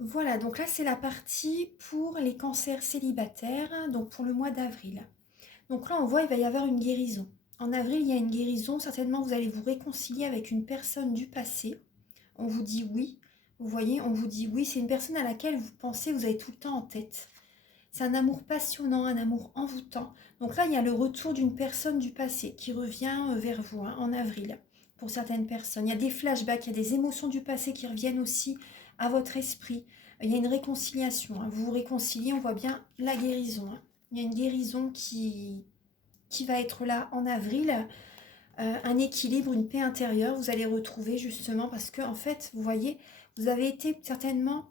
Voilà, donc là c'est la partie pour les cancers célibataires, donc pour le mois d'avril. Donc là on voit il va y avoir une guérison. En avril il y a une guérison, certainement vous allez vous réconcilier avec une personne du passé. On vous dit oui, vous voyez, on vous dit oui, c'est une personne à laquelle vous pensez, vous avez tout le temps en tête. C'est un amour passionnant, un amour envoûtant. Donc là il y a le retour d'une personne du passé qui revient vers vous en avril pour certaines personnes. Il y a des flashbacks, il y a des émotions du passé qui reviennent aussi à votre esprit. Il y a une réconciliation, hein. Vous vous réconciliez, on voit bien la guérison, hein. Il y a une guérison qui va être là en avril. Un équilibre, une paix intérieure, vous allez retrouver justement parce que en fait, vous voyez, vous avez été certainement,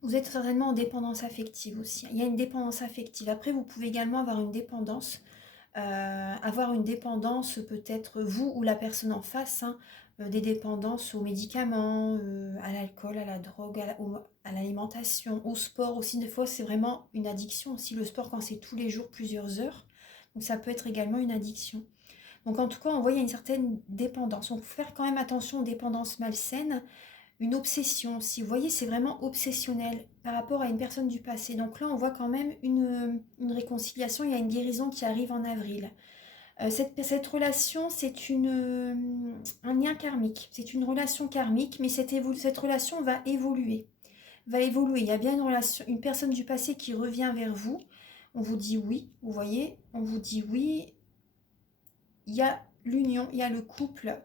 vous êtes certainement en dépendance affective aussi. Il y a une dépendance affective. Après, vous pouvez également avoir une dépendance peut-être vous ou la personne en face, hein, des dépendances aux médicaments, à l'alcool, à la drogue, à l'alimentation, au sport aussi. Des fois, c'est vraiment une addiction aussi. Le sport, quand c'est tous les jours, plusieurs heures, donc ça peut être également une addiction. Donc en tout cas, on voit il y a une certaine dépendance. Donc faut faire quand même attention aux dépendances malsaines. Une obsession, si vous voyez, c'est vraiment obsessionnel par rapport à une personne du passé. Donc là, on voit quand même une réconciliation, il y a une guérison qui arrive en avril. Cette relation, un lien karmique, c'est une relation karmique, mais cette relation va évoluer. Va évoluer. Il y a bien une personne du passé qui revient vers vous. On vous dit oui, vous voyez, on vous dit oui. Il y a l'union, il y a le couple.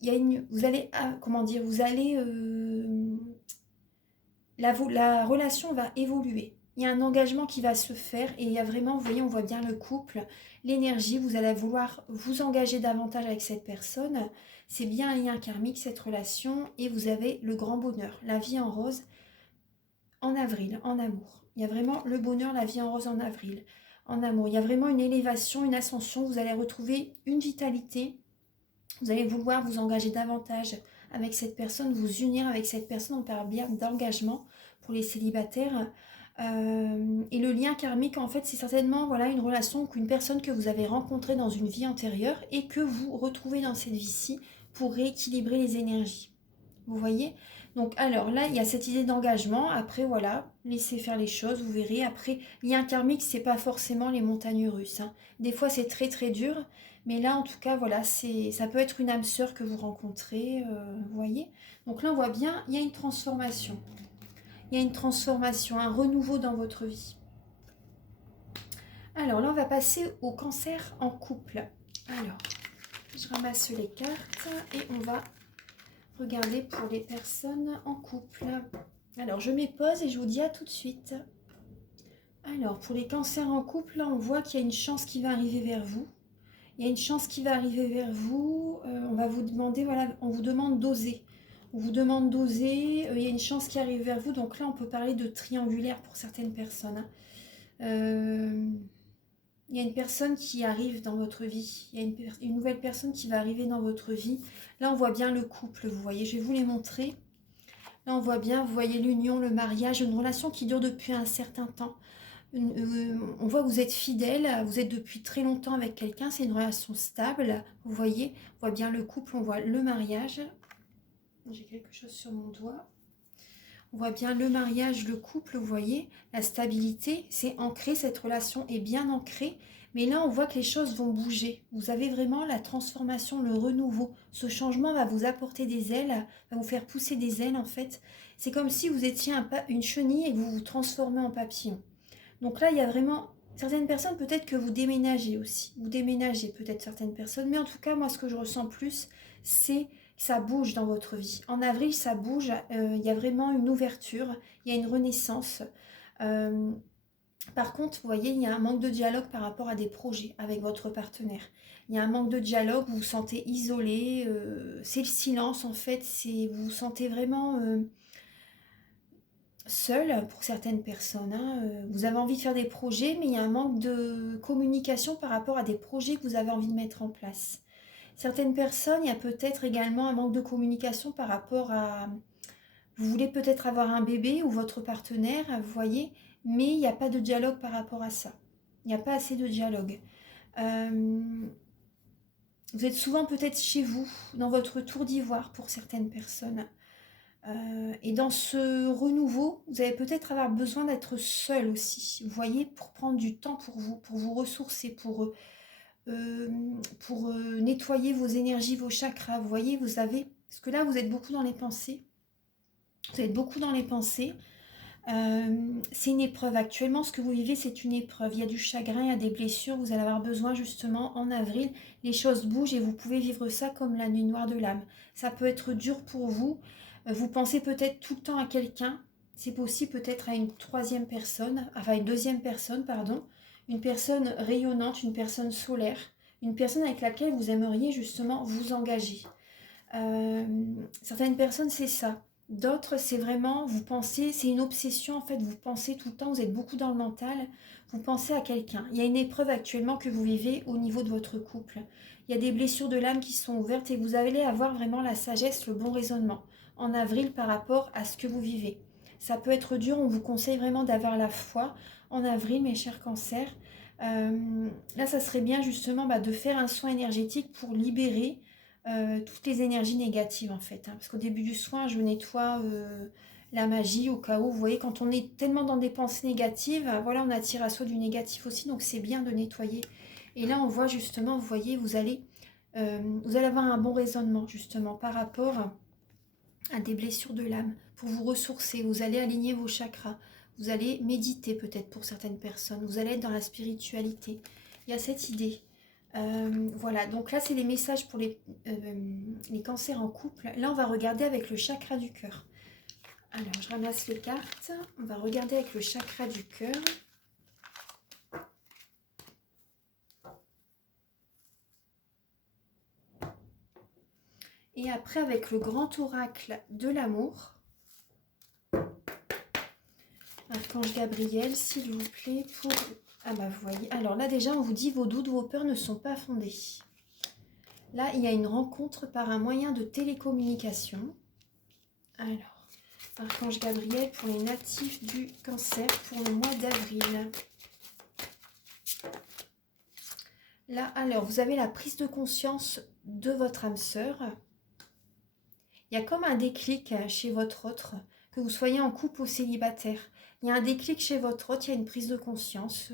Vous allez, comment dire, la relation va évoluer. Il y a un engagement qui va se faire et il y a vraiment, vous voyez, on voit bien le couple, l'énergie, vous allez vouloir vous engager davantage avec cette personne. C'est bien un lien karmique, cette relation, et vous avez le grand bonheur, la vie en rose en avril, en amour. Il y a vraiment le bonheur, la vie en rose en avril, en amour. Il y a vraiment une élévation, une ascension, vous allez retrouver une vitalité, vous allez vouloir vous engager davantage avec cette personne, vous unir avec cette personne. On parle bien d'engagement pour les célibataires. Et le lien karmique, en fait, c'est certainement voilà, une relation qu'une personne que vous avez rencontrée dans une vie antérieure et que vous retrouvez dans cette vie-ci pour rééquilibrer les énergies. Vous voyez? Donc, alors là, il y a cette idée d'engagement. Après, voilà, laissez faire les choses, vous verrez. Après, lien karmique, c'est pas forcément les montagnes russes, hein. Des fois, c'est très très dur. Mais là, en tout cas, voilà, ça peut être une âme sœur que vous rencontrez, vous voyez? Donc là, on voit bien, il y a une transformation. Il y a une transformation, un renouveau dans votre vie. Alors là, on va passer au cancer en couple. Alors, je ramasse les cartes et on va regarder pour les personnes en couple. Alors, je mets pause et je vous dis à tout de suite. Alors, pour les cancers en couple, là, on voit qu'il y a une chance qui va arriver vers vous. Il y a une chance qui va arriver vers vous. On va vous demander, voilà, on vous demande d'oser. On vous demande d'oser. Il y a une chance qui arrive vers vous. Donc là, on peut parler de triangulaire pour certaines personnes, hein. Euh, il y a une personne qui arrive dans votre vie. Il y a une nouvelle personne qui va arriver dans votre vie. Là, on voit bien le couple, vous voyez. Je vais vous les montrer. Là, on voit bien, vous voyez l'union, le mariage, une relation qui dure depuis un certain temps. On voit que vous êtes fidèle, vous êtes depuis très longtemps avec quelqu'un, c'est une relation stable, vous voyez, on voit bien le couple, on voit le mariage. J'ai quelque chose sur mon doigt. On voit bien le mariage, le couple, vous voyez, la stabilité, c'est ancré, cette relation est bien ancrée. Mais là, on voit que les choses vont bouger. Vous avez vraiment la transformation, le renouveau. Ce changement va vous apporter des ailes, va vous faire pousser des ailes en fait. C'est comme si vous étiez une chenille et que vous vous transformez en papillon. Donc là, il y a vraiment certaines personnes, peut-être que vous déménagez aussi. Vous déménagez peut-être certaines personnes. Mais en tout cas, moi, ce que je ressens plus, c'est que ça bouge dans votre vie. En avril, ça bouge. Il y a vraiment une ouverture. Il y a une renaissance. Euh, Par contre, vous voyez, il y a un manque de dialogue par rapport à des projets avec votre partenaire. Il y a un manque de dialogue, vous vous sentez isolé. C'est le silence, en fait. Vous vous sentez vraiment... seul pour certaines personnes, hein. Vous avez envie de faire des projets, mais il y a un manque de communication par rapport à des projets que vous avez envie de mettre en place. Certaines personnes, il y a peut-être également un manque de communication par rapport à... Vous voulez peut-être avoir un bébé ou votre partenaire, vous voyez, mais il n'y a pas de dialogue par rapport à ça. Il n'y a pas assez de dialogue. Euh, Vous êtes souvent peut-être chez vous, dans votre tour d'ivoire pour certaines personnes. Et dans ce renouveau, vous allez peut-être avoir besoin d'être seul aussi, vous voyez, pour prendre du temps pour vous ressourcer, pour nettoyer vos énergies, vos chakras. Vous voyez, vous avez... Parce que là, vous êtes beaucoup dans les pensées. Vous êtes beaucoup dans les pensées. C'est une épreuve. Actuellement, ce que vous vivez, c'est une épreuve. Il y a du chagrin, il y a des blessures. Vous allez avoir besoin, justement, en avril. Les choses bougent et vous pouvez vivre ça comme la nuit noire de l'âme. Ça peut être dur pour vous. Vous pensez peut-être tout le temps à quelqu'un. C'est possible peut-être à une troisième personne, enfin une deuxième personne, pardon. Une personne rayonnante, une personne solaire. Une personne avec laquelle vous aimeriez, justement, vous engager. Certaines personnes, c'est ça. D'autres, c'est vraiment, vous pensez, c'est une obsession en fait, vous pensez tout le temps, vous êtes beaucoup dans le mental, vous pensez à quelqu'un. Il y a une épreuve actuellement que vous vivez au niveau de votre couple. Il y a des blessures de l'âme qui sont ouvertes et vous allez avoir vraiment la sagesse, le bon raisonnement en avril par rapport à ce que vous vivez. Ça peut être dur, on vous conseille vraiment d'avoir la foi en avril, mes chers cancers. Là, ça serait bien justement de faire un soin énergétique pour libérer toutes les énergies négatives en fait. Parce qu'au début du soin, je nettoie la magie au cas où. Vous voyez, quand on est tellement dans des pensées négatives, voilà, on attire à soi du négatif aussi. Donc c'est bien de nettoyer. Et là, on voit justement, vous voyez, vous allez avoir un bon raisonnement justement par rapport à des blessures de l'âme. Pour vous ressourcer, vous allez aligner vos chakras. Vous allez méditer peut-être pour certaines personnes. Vous allez être dans la spiritualité. Il y a cette idée. Voilà, donc là c'est les messages pour les cancers en couple. Là on va regarder avec le chakra du cœur. Alors je ramasse les cartes. On va regarder avec le chakra du cœur. Et après avec le grand oracle de l'amour. Archange Gabriel, s'il vous plaît, pour... Ah bah vous voyez, alors là déjà on vous dit vos doutes, vos peurs ne sont pas fondés. Là il y a une rencontre par un moyen de télécommunication. Alors, Archange Gabriel pour les natifs du cancer pour le mois d'avril. Là, alors, vous avez la prise de conscience de votre âme sœur. Il y a comme un déclic chez votre autre, que vous soyez en couple ou célibataire. Il y a un déclic chez votre autre, il y a une prise de conscience.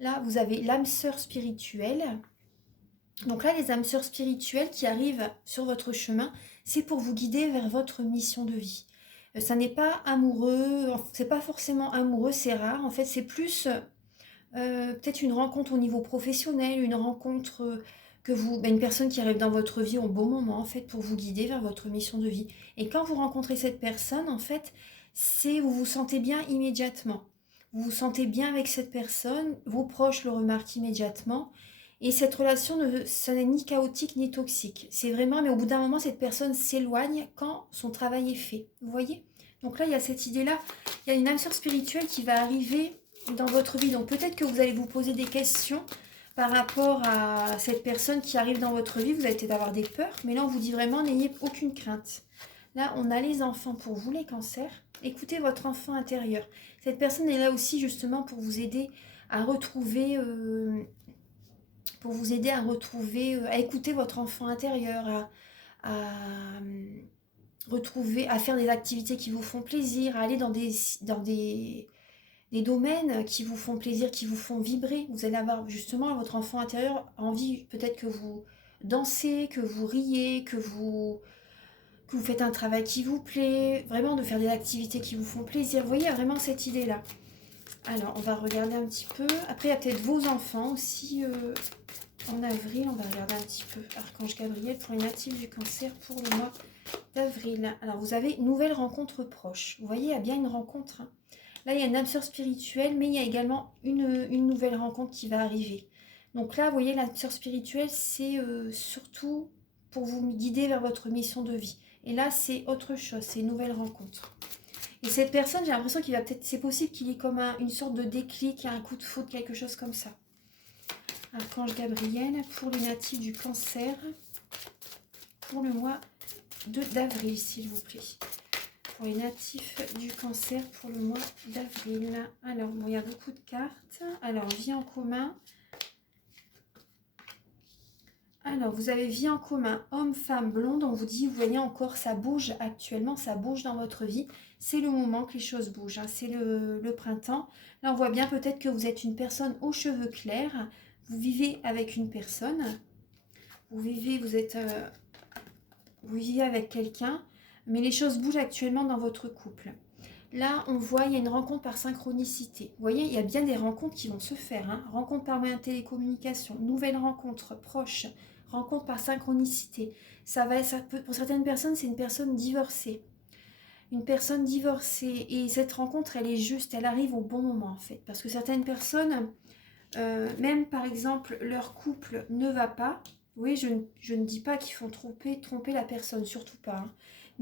Là, vous avez l'âme sœur spirituelle. Donc là, les âmes sœurs spirituelles qui arrivent sur votre chemin, c'est pour vous guider vers votre mission de vie. Ça n'est pas amoureux, c'est pas forcément amoureux, c'est rare. En fait, c'est plus peut-être une rencontre au niveau professionnel, une rencontre que vous, une personne qui arrive dans votre vie au bon moment, en fait, pour vous guider vers votre mission de vie. Et quand vous rencontrez cette personne, en fait, vous vous sentez bien immédiatement. Vous vous sentez bien avec cette personne, vos proches le remarquent immédiatement. Et cette relation, ça n'est ni chaotique ni toxique. C'est vraiment, mais au bout d'un moment, cette personne s'éloigne quand son travail est fait. Vous voyez? Donc là, il y a cette idée-là. Il y a une âme sœur spirituelle qui va arriver dans votre vie. Donc peut-être que vous allez vous poser des questions par rapport à cette personne qui arrive dans votre vie. Vous allez peut-être avoir des peurs, mais là, on vous dit vraiment, n'ayez aucune crainte. Là, on a les enfants pour vous, les cancers. Écoutez votre enfant intérieur. Cette personne est là aussi justement pour vous aider à retrouver... à écouter votre enfant intérieur, à retrouver, à faire des activités qui vous font plaisir, à aller dans des domaines qui vous font plaisir, qui vous font vibrer. Vous allez avoir justement votre enfant intérieur envie peut-être que vous dansez, que vous riez, que vous faites un travail qui vous plaît, vraiment de faire des activités qui vous font plaisir. Vous voyez, il y a vraiment cette idée-là. Alors, on va regarder un petit peu. Après, il y a peut-être vos enfants aussi. En avril, on va regarder un petit peu. Archange Gabriel pour les natifs du cancer pour le mois d'avril. Alors, vous avez une nouvelle rencontre proche. Vous voyez, il y a bien une rencontre. Là, il y a une âme sœur spirituelle, mais il y a également une nouvelle rencontre qui va arriver. Donc là, vous voyez, l'âme sœur spirituelle, c'est surtout pour vous guider vers votre mission de vie. Et là, c'est autre chose, c'est une nouvelle rencontre. Et cette personne, j'ai l'impression qu'il va peut-être, c'est possible qu'il ait comme une sorte de déclic, un coup de foudre, quelque chose comme ça. Archange Gabriel pour les natifs du cancer pour le mois d'avril, s'il vous plaît. Pour les natifs du cancer pour le mois d'avril. Alors, bon, il y a beaucoup de cartes. Alors, vie en commun. Alors, vous avez vie en commun, homme, femme, blonde. On vous dit, vous voyez encore, ça bouge actuellement, ça bouge dans votre vie. C'est le moment que les choses bougent, hein. C'est le printemps. Là, on voit bien peut-être que vous êtes une personne aux cheveux clairs. Vous vivez avec une personne. Vous vivez avec quelqu'un. Mais les choses bougent actuellement dans votre couple. Là, on voit, il y a une rencontre par synchronicité. Vous voyez, il y a bien des rencontres qui vont se faire, hein. Rencontre par moyen de télécommunication, nouvelle rencontre proche, rencontre par synchronicité. Ça peut, pour certaines personnes, c'est une personne divorcée. Une personne divorcée. Et cette rencontre, elle est juste, elle arrive au bon moment, en fait. Parce que certaines personnes, même par exemple, leur couple ne va pas. Oui, je ne dis pas qu'il faut tromper la personne, surtout pas, hein.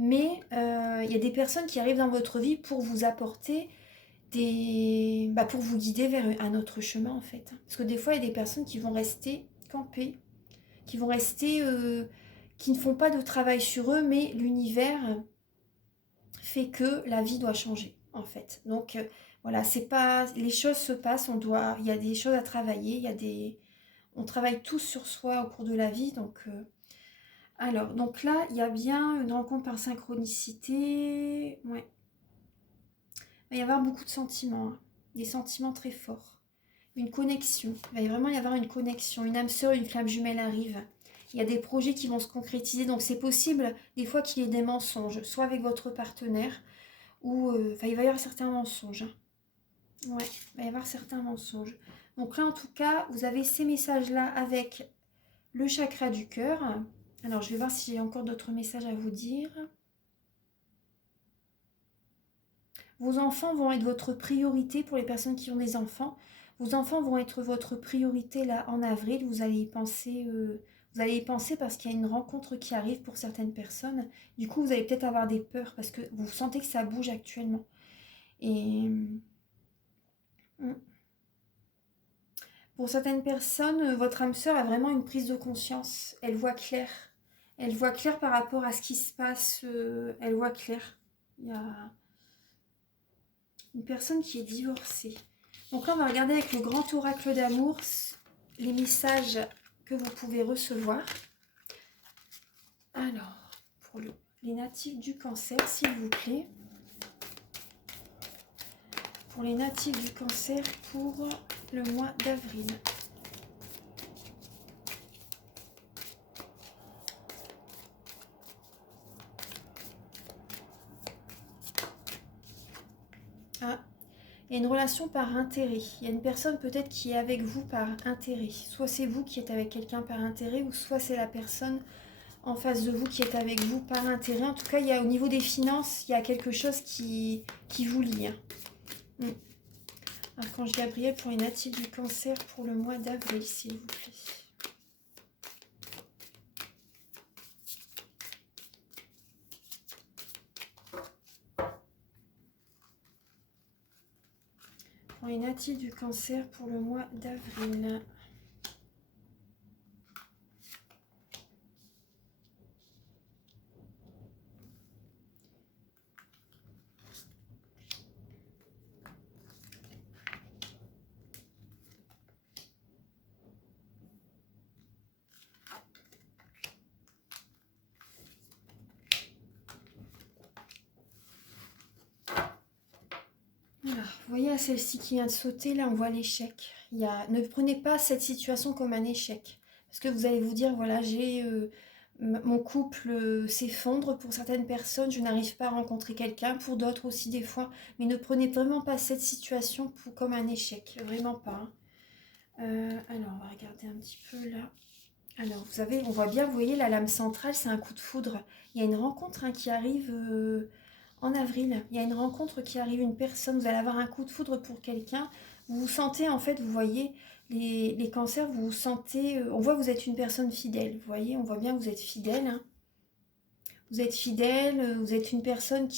Mais il y a des personnes qui arrivent dans votre vie pour vous apporter pour vous guider vers un autre chemin, en fait. Parce que des fois, il y a des personnes qui vont rester campées, qui vont rester, qui ne font pas de travail sur eux, mais l'univers fait que la vie doit changer, en fait. Donc voilà, c'est pas, les choses se passent, il y a des choses à travailler, on travaille tous sur soi au cours de la vie, donc là, il y a bien une rencontre par synchronicité. Ouais. Il va y avoir beaucoup de sentiments, hein. Des sentiments très forts. Une connexion. Il va vraiment y avoir une connexion. Une âme sœur, une flamme jumelle arrive. Il y a des projets qui vont se concrétiser. Donc c'est possible des fois qu'il y ait des mensonges, soit avec votre partenaire, ou il va y avoir certains mensonges, hein. Ouais, il va y avoir certains mensonges. Donc là, en tout cas, vous avez ces messages-là avec le chakra du cœur. Alors, je vais voir si j'ai encore d'autres messages à vous dire. Vos enfants vont être votre priorité pour les personnes qui ont des enfants. Vos enfants vont être votre priorité là en avril. Vous allez y penser, parce qu'il y a une rencontre qui arrive pour certaines personnes. Du coup, vous allez peut-être avoir des peurs parce que vous sentez que ça bouge actuellement. Et pour certaines personnes, votre âme sœur a vraiment une prise de conscience. Elle voit clair. Elle voit clair par rapport à ce qui se passe. Elle voit clair. Il y a une personne qui est divorcée. Donc là, on va regarder avec le grand oracle d'amour les messages que vous pouvez recevoir. Alors, pour les natifs du cancer, s'il vous plaît. Pour les natifs du cancer pour le mois d'avril. Ah, il y a une relation par intérêt. Il y a une personne peut-être qui est avec vous par intérêt. Soit c'est vous qui êtes avec quelqu'un par intérêt, ou soit c'est la personne en face de vous qui est avec vous par intérêt. En tout cas, il y a, au niveau des finances, il y a quelque chose qui vous lie. Archange Gabriel pour les natifs du cancer pour le mois d'avril, s'il vous plaît. Pour les natifs du cancer pour le mois d'avril. Voilà, vous voyez à celle-ci qui vient de sauter, là on voit l'échec. Ne prenez pas cette situation comme un échec. Parce que vous allez vous dire, voilà, mon couple s'effondre pour certaines personnes, je n'arrive pas à rencontrer quelqu'un, pour d'autres aussi des fois. Mais ne prenez vraiment pas cette situation comme un échec, vraiment pas, hein. Alors on va regarder un petit peu là. Alors on voit bien, vous voyez la lame centrale, c'est un coup de foudre. Il y a une rencontre, hein, qui arrive en avril. Il y a une rencontre qui arrive, une personne, vous allez avoir un coup de foudre pour quelqu'un. Vous vous sentez, en fait, vous voyez, les cancers, vous vous sentez, on voit que vous êtes une personne fidèle, vous voyez, on voit bien que vous êtes fidèle, hein. Vous êtes fidèle, vous êtes une personne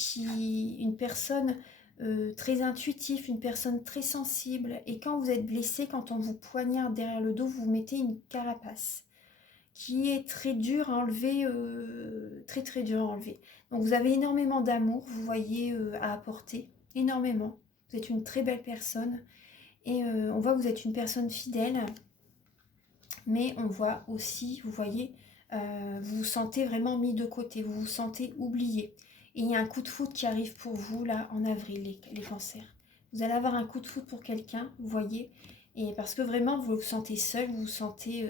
très intuitive, une personne très sensible. Et quand vous êtes blessé, quand on vous poignarde derrière le dos, vous mettez une carapace qui est très dur à enlever, très très dur à enlever. Donc vous avez énormément d'amour, vous voyez, à apporter, énormément. Vous êtes une très belle personne et on voit que vous êtes une personne fidèle. Mais on voit aussi, vous voyez, vous vous sentez vraiment mis de côté, vous vous sentez oublié. Et il y a un coup de foudre qui arrive pour vous, là, en avril, les cancers. Vous allez avoir un coup de foudre pour quelqu'un, vous voyez, et parce que vraiment, vous vous sentez seul, vous vous sentez...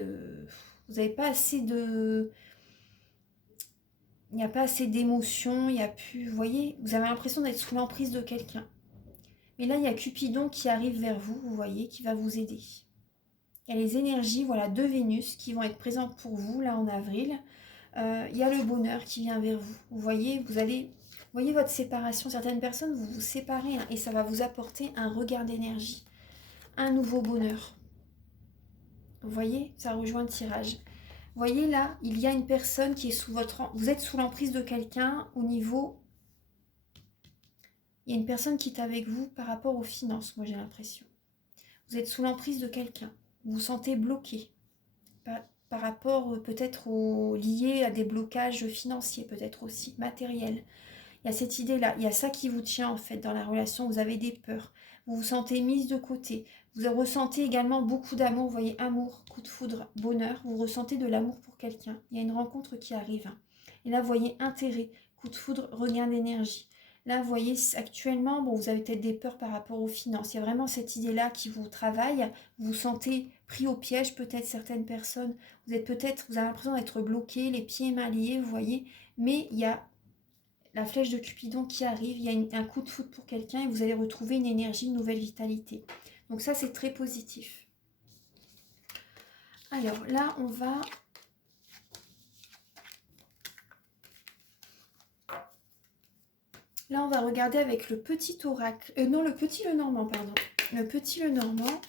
vous n'avez pas assez de... Il n'y a pas assez d'émotions, il n'y a plus... Vous voyez, vous avez l'impression d'être sous l'emprise de quelqu'un. Mais là, il y a Cupidon qui arrive vers vous, vous voyez, qui va vous aider. Il y a les énergies, voilà, de Vénus qui vont être présentes pour vous, là, en avril. Il y a le bonheur qui vient vers vous. Vous voyez, vous voyez votre séparation. Certaines personnes, vous vous séparez hein, et ça va vous apporter un regain d'énergie, un nouveau bonheur. Vous voyez, ça rejoint le tirage. Vous voyez là, il y a une personne qui est sous votre... Vous êtes sous l'emprise de quelqu'un au niveau... Il y a une personne qui est avec vous par rapport aux finances, moi j'ai l'impression. Vous êtes sous l'emprise de quelqu'un. Vous vous sentez bloqué. Par rapport peut-être lié à des blocages financiers, peut-être aussi matériels. Il y a cette idée-là, il y a ça qui vous tient en fait dans la relation, vous avez des peurs, vous vous sentez mise de côté, vous ressentez également beaucoup d'amour, vous voyez, amour, coup de foudre, bonheur, vous ressentez de l'amour pour quelqu'un, il y a une rencontre qui arrive. Et là, vous voyez, intérêt, coup de foudre, regain d'énergie. Là, vous voyez, actuellement, bon, vous avez peut-être des peurs par rapport aux finances. Il y a vraiment cette idée-là qui vous travaille. Vous vous sentez pris au piège, peut-être certaines personnes. Vous avez l'impression d'être bloqué, les pieds et mains liés, vous voyez. Mais il y a la flèche de Cupidon qui arrive, il y a un coup de foudre pour quelqu'un et vous allez retrouver une énergie, une nouvelle vitalité. Donc ça, c'est très positif. Alors là, on va... Là, on va regarder avec le petit oracle. Non, le petit Lenormand, pardon. Le petit Lenormand,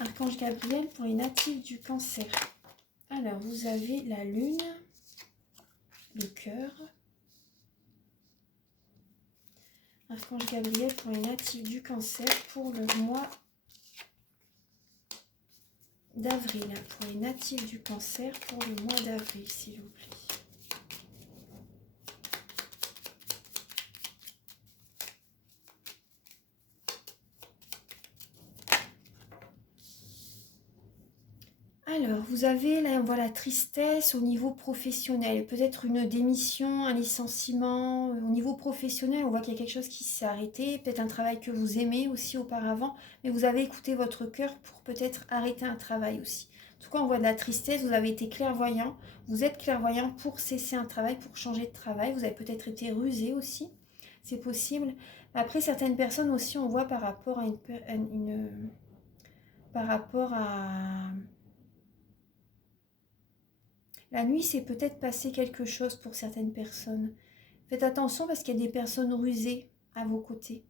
Archange Gabriel pour les natifs du Cancer. Alors, vous avez la lune, le cœur. Archange Gabriel pour les natifs du Cancer pour le mois d'avril. Pour les natifs du Cancer pour le mois d'avril, s'il vous plaît. Alors, vous avez là, on voit la tristesse au niveau professionnel, peut-être une démission, un licenciement. Au niveau professionnel, on voit qu'il y a quelque chose qui s'est arrêté, peut-être un travail que vous aimez aussi auparavant, mais vous avez écouté votre cœur pour peut-être arrêter un travail aussi. En tout cas, on voit de la tristesse, vous avez été clairvoyant, vous êtes clairvoyant pour cesser un travail, pour changer de travail, vous avez peut-être été rusé aussi, c'est possible. Après, certaines personnes aussi, on voit par rapport à par rapport à... La nuit, c'est peut-être passé quelque chose pour certaines personnes. Faites attention parce qu'il y a des personnes rusées à vos côtés.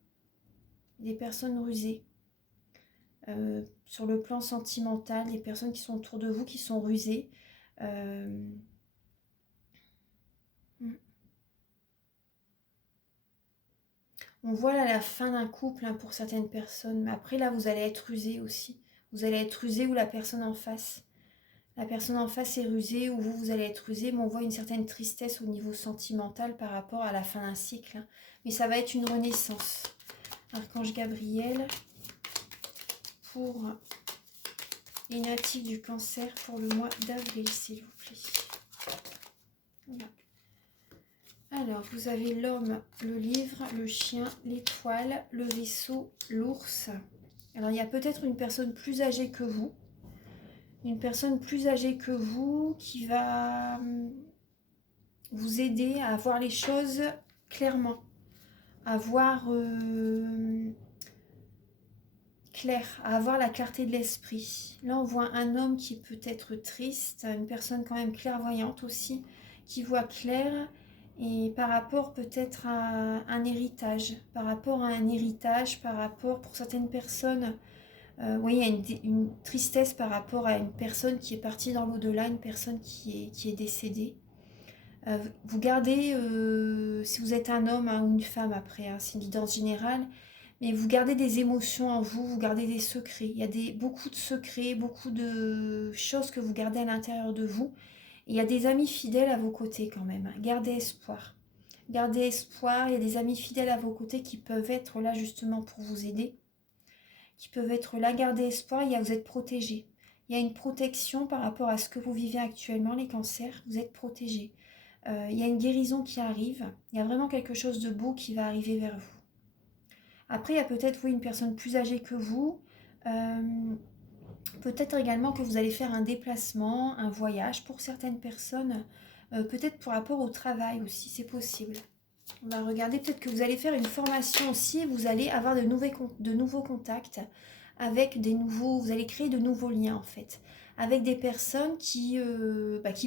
Des personnes rusées. Sur le plan sentimental, des personnes qui sont autour de vous, qui sont rusées. On voit là la fin d'un couple hein, pour certaines personnes. Mais après, là, vous allez être rusé aussi. Vous allez être rusé ou la personne en face. La personne en face est rusée ou vous allez être rusé, mais on voit une certaine tristesse au niveau sentimental par rapport à la fin d'un cycle. Hein. Mais ça va être une renaissance. Archange Gabriel pour les natifs du Cancer pour le mois d'avril, s'il vous plaît. Voilà. Alors, vous avez l'homme, le livre, le chien, l'étoile, le vaisseau, l'ours. Alors, il y a peut-être une personne plus âgée que vous. Une personne plus âgée que vous qui va vous aider à voir les choses clairement, à voir clair, à avoir la clarté de l'esprit. Là, on voit un homme qui peut être triste, une personne quand même clairvoyante aussi, qui voit clair, et par rapport peut-être à un héritage, par rapport pour certaines personnes, oui, il y a une tristesse par rapport à une personne qui est partie dans l'au-delà, une personne qui est décédée. Vous gardez, si vous êtes un homme hein, ou une femme après, hein, c'est une guidance générale, mais vous gardez des émotions en vous, vous gardez des secrets. Il y a beaucoup de secrets, beaucoup de choses que vous gardez à l'intérieur de vous. Et il y a des amis fidèles à vos côtés quand même. Hein. Gardez espoir. Gardez espoir, il y a des amis fidèles à vos côtés qui peuvent être là justement pour vous aider. Qui peuvent être là, gardez espoir, vous êtes protégés. il y a une protection par rapport à ce que vous vivez actuellement, les cancers, vous êtes protégés. Il y a une guérison qui arrive, il y a vraiment quelque chose de beau qui va arriver vers vous. Après, il y a peut-être une personne plus âgée que vous, peut-être également que vous allez faire un déplacement, un voyage pour certaines personnes, peut-être pour rapport au travail aussi, c'est possible. On va regarder, peut-être que vous allez faire une formation aussi et vous allez avoir de nouveaux contacts avec vous allez créer de nouveaux liens en fait, avec des personnes qui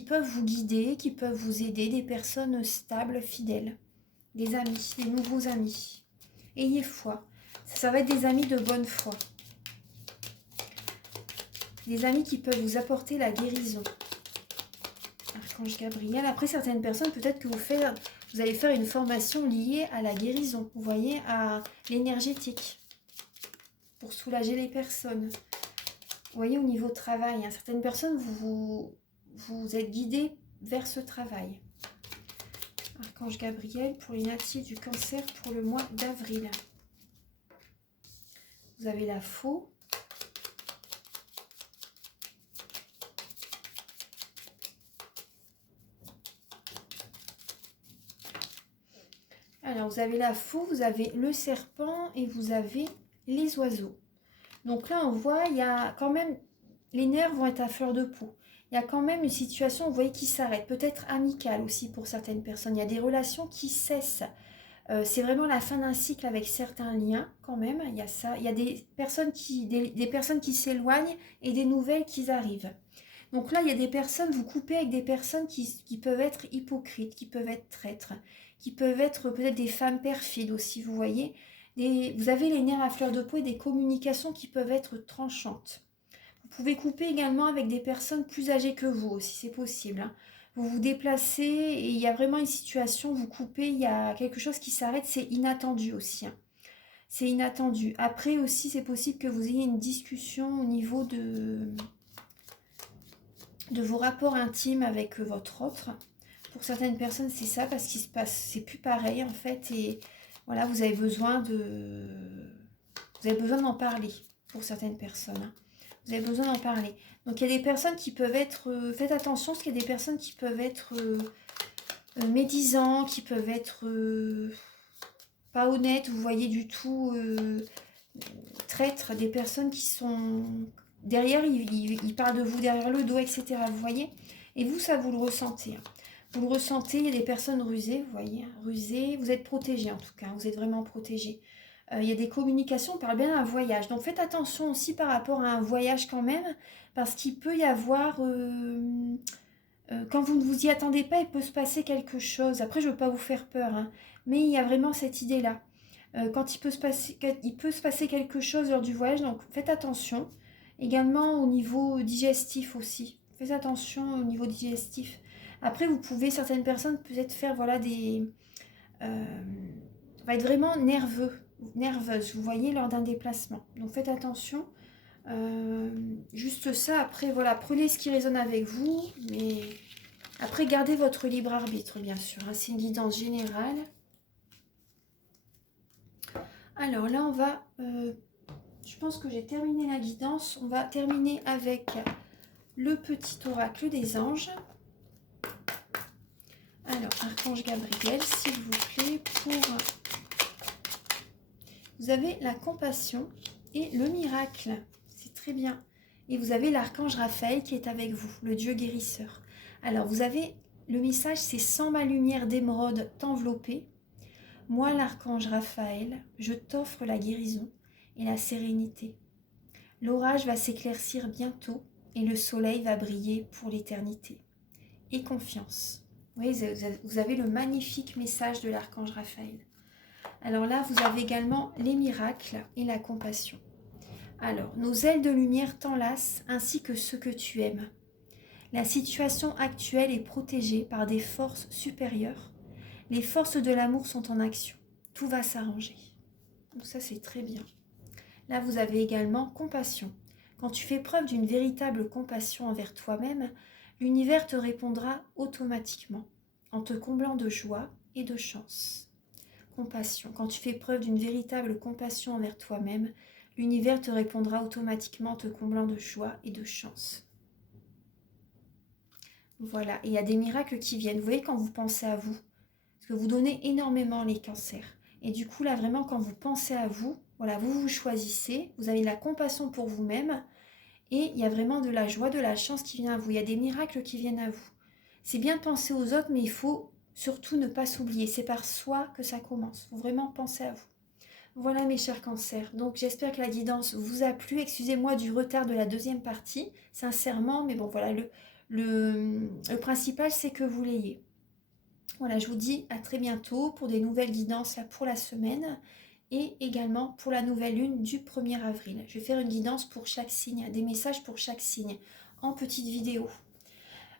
peuvent vous guider, qui peuvent vous aider, des personnes stables, fidèles, des amis, des nouveaux amis. Ayez foi, ça va être des amis de bonne foi, des amis qui peuvent vous apporter la guérison. Archange Gabriel, après certaines personnes, peut-être que vous allez faire une formation liée à la guérison, vous voyez, à l'énergétique, pour soulager les personnes. Vous voyez, au niveau travail, hein, certaines personnes, vous êtes guidés vers ce travail. Archange Gabriel, pour les natifs du Cancer, pour le mois d'avril. Vous avez la faux. Alors, vous avez la faux, vous avez le serpent et vous avez les oiseaux. Donc là, on voit, il y a quand même, les nerfs vont être à fleur de peau. Il y a quand même une situation, vous voyez, qui s'arrête. Peut-être amicale aussi pour certaines personnes. Il y a des relations qui cessent. C'est vraiment la fin d'un cycle avec certains liens quand même. Il y a ça. Il y a des personnes qui s'éloignent et des nouvelles qui arrivent. Donc là, il y a des personnes, vous coupez avec des personnes qui peuvent être hypocrites, qui peuvent être traîtres, qui peuvent être peut-être des femmes perfides aussi, vous voyez. Vous avez les nerfs à fleur de peau et des communications qui peuvent être tranchantes. Vous pouvez couper également avec des personnes plus âgées que vous aussi, c'est possible. Hein. Vous vous déplacez et il y a vraiment une situation, vous coupez, il y a quelque chose qui s'arrête, c'est inattendu aussi. Hein. C'est inattendu. Après aussi, c'est possible que vous ayez une discussion au niveau de vos rapports intimes avec votre autre. Pour certaines personnes, c'est ça, parce qu'il se passe, c'est plus pareil en fait, et voilà, vous avez besoin d'en parler pour certaines personnes. Hein. Vous avez besoin d'en parler. Donc il y a des personnes qui peuvent être, faites attention, parce qu'il y a des personnes qui peuvent être médisants, qui peuvent être pas honnêtes, vous voyez, du tout traîtres, des personnes qui sont derrière, ils parlent de vous derrière le dos, etc. Vous voyez. Et vous, ça, vous le ressentez. Hein. Vous le ressentez, il y a des personnes rusées, vous voyez, hein, rusées. Vous êtes protégés en tout cas, vous êtes vraiment protégés. Il y a des communications, on parle bien d'un voyage. Donc faites attention aussi par rapport à un voyage quand même, parce qu'il peut y avoir, quand vous ne vous y attendez pas, il peut se passer quelque chose. Après, je ne veux pas vous faire peur, hein, mais il y a vraiment cette idée-là. Quand il peut se passer quelque chose lors du voyage, donc faites attention. Également au niveau digestif aussi. Faites attention au niveau digestif. Après, vous pouvez, certaines personnes, peut-être faire, voilà, va être vraiment nerveuse, vous voyez, lors d'un déplacement. Donc faites attention. Juste ça, après, voilà, prenez ce qui résonne avec vous, mais après, gardez votre libre arbitre, bien sûr. Hein, c'est une guidance générale. Alors là, on va... je pense que j'ai terminé la guidance. On va terminer avec le petit oracle des anges. Alors, Archange Gabriel, s'il vous plaît, vous avez la compassion et le miracle. C'est très bien. Et vous avez l'archange Raphaël qui est avec vous, le Dieu guérisseur. Alors, vous avez le message, c'est « Sans ma lumière d'émeraude t'envelopper, moi, l'archange Raphaël, je t'offre la guérison et la sérénité. L'orage va s'éclaircir bientôt et le soleil va briller pour l'éternité. Et confiance. » Oui, vous avez le magnifique message de l'archange Raphaël. Alors là, vous avez également les miracles et la compassion. Alors, nos ailes de lumière t'enlacent ainsi que ceux que tu aimes. La situation actuelle est protégée par des forces supérieures. Les forces de l'amour sont en action. Tout va s'arranger. Donc ça, c'est très bien. Là, vous avez également compassion. Quand tu fais preuve d'une véritable compassion envers toi-même, l'univers te répondra automatiquement, en te comblant de joie et de chance. Compassion. Quand tu fais preuve d'une véritable compassion envers toi-même, l'univers te répondra automatiquement, te comblant de joie et de chance. Voilà, et il y a des miracles qui viennent. Vous voyez, quand vous pensez à vous, parce que vous donnez énormément les cancers. Et du coup, là, vraiment, quand vous pensez à vous, voilà, vous vous choisissez, vous avez de la compassion pour vous-même, et il y a vraiment de la joie, de la chance qui vient à vous. Il y a des miracles qui viennent à vous. C'est bien de penser aux autres, mais il faut surtout ne pas s'oublier. C'est par soi que ça commence. Il faut vraiment penser à vous. Voilà mes chers cancers. Donc j'espère que la guidance vous a plu. Excusez-moi du retard de la deuxième partie, sincèrement, mais bon voilà, le principal c'est que vous l'ayez. Voilà, je vous dis à très bientôt pour des nouvelles guidances là, pour la semaine et également pour la nouvelle lune du 1er avril. Je vais faire une guidance pour chaque signe, des messages pour chaque signe en petite vidéo.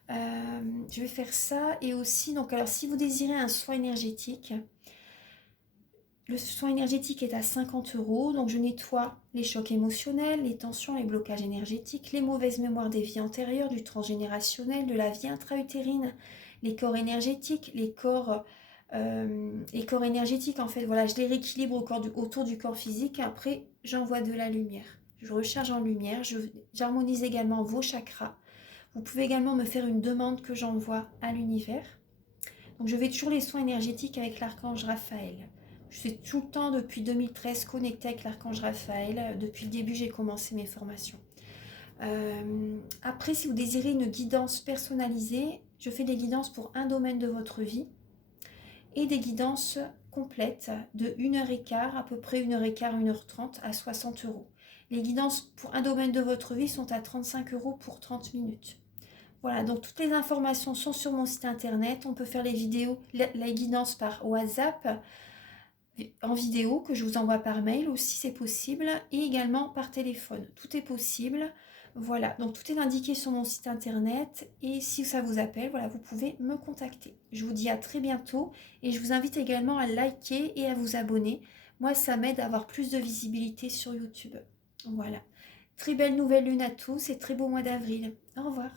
Je vais faire ça et aussi, donc alors si vous désirez un soin énergétique, le soin énergétique est à 50 €, donc je nettoie les chocs émotionnels, les tensions, les blocages énergétiques, les mauvaises mémoires des vies antérieures, du transgénérationnel, de la vie intra-utérine, les corps énergétiques, les corps énergétiques en fait, voilà, je les rééquilibre autour du corps physique et après j'envoie de la lumière. Je recharge en lumière, j'harmonise également vos chakras. Vous pouvez également me faire une demande que j'envoie à l'univers. Donc je vais toujours les soins énergétiques avec l'archange Raphaël. Je suis tout le temps depuis 2013 connectée avec l'archange Raphaël. Depuis le début, j'ai commencé mes formations. Après, si vous désirez une guidance personnalisée, je fais des guidances pour un domaine de votre vie et des guidances complètes de 1h15, à peu près 1h15, 1h30 à 60 €. Les guidances pour un domaine de votre vie sont à 35 € pour 30 minutes. Voilà, donc toutes les informations sont sur mon site internet. On peut faire les vidéos, les guidances par WhatsApp, en vidéo, que je vous envoie par mail aussi, c'est possible, et également par téléphone. Tout est possible. Voilà, donc tout est indiqué sur mon site internet, et si ça vous appelle, voilà, vous pouvez me contacter. Je vous dis à très bientôt, et je vous invite également à liker et à vous abonner. Moi, ça m'aide à avoir plus de visibilité sur YouTube. Voilà. Très belle nouvelle lune à tous, et très beau mois d'avril. Au revoir.